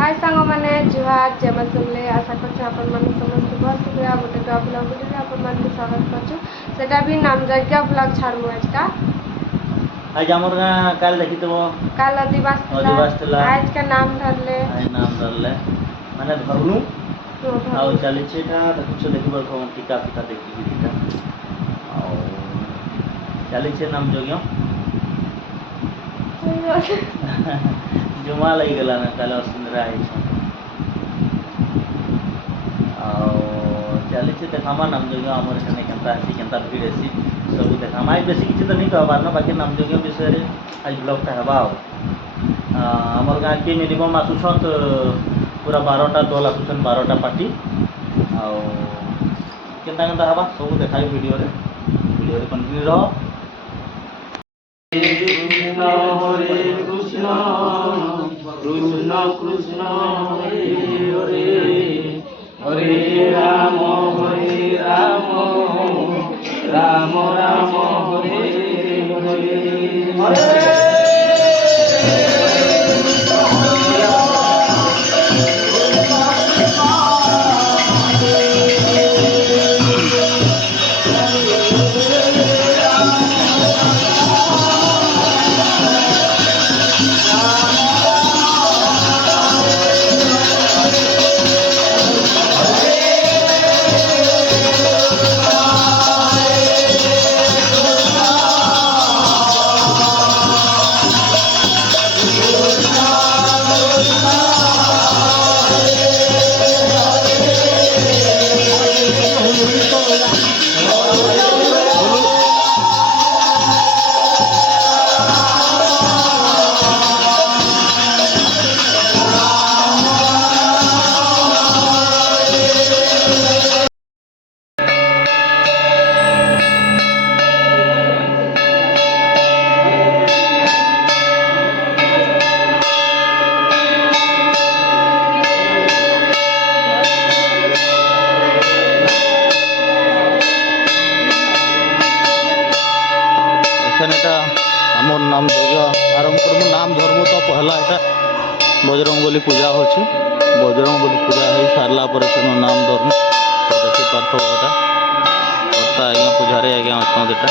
हाय सांग मैंने जुहार जय मासुले आशा कर अपन मन समस्त बहुत शुक्रिया गोटे नया ब्लॉग वीडियो अपन मन स्वागत कर भी नाम यज्ञ ब्लॉग छाड़मु आज का आज हमर काल देखि तो काल आदिवास आज का नाम धरले माने धरनु आउ चली छेटा कुछ देखिबर को टीका पिता देखि दीटा आउ चली छे नाम जोगियो जुमा लगी गला ना काल सुंदरा है आउ चली छे देखामा नाम जोगियो हमर कने केनता भीड़ आसी सब देखामा आज बेसी किछि त नहीं कहबार ना बाकी नाम जोगियो विषय रे आज ब्लॉग ता हबा हमर गां के मिनिमम आसुछत पूरा 12टा दल आसुछन 12टा पार्टी आउ केनता हबा सब देखाई वीडियो रे कंटिन्यू रहो। हरे कृष्ण कृष्ण कृष्ण हरे हरे हरे राम राम राम हरे हरे आमर नाम यज्ञ आरंभ करमु नाम धर्म तो पहला एटा बजरंग बली पूजा होछि बजरंग बली पूजा है सारला पर सेनो नाम धर्म तो देखि पारथो एटा करता आज्ञा पूजारे आज्ञा अछन देटा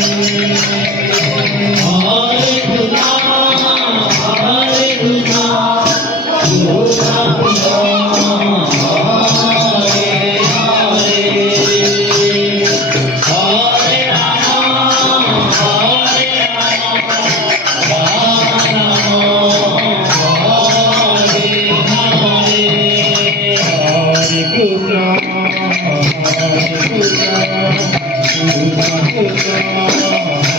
Hare Krishna, Krishna Krishna,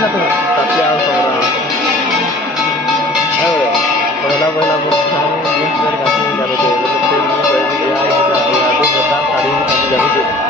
ना तो Tapi aku orang pehla pehla मुस्कान जींस पैंट काफी करो थे मतलब फिर नहीं कोई भी आए कि ada datang tadi kami jadi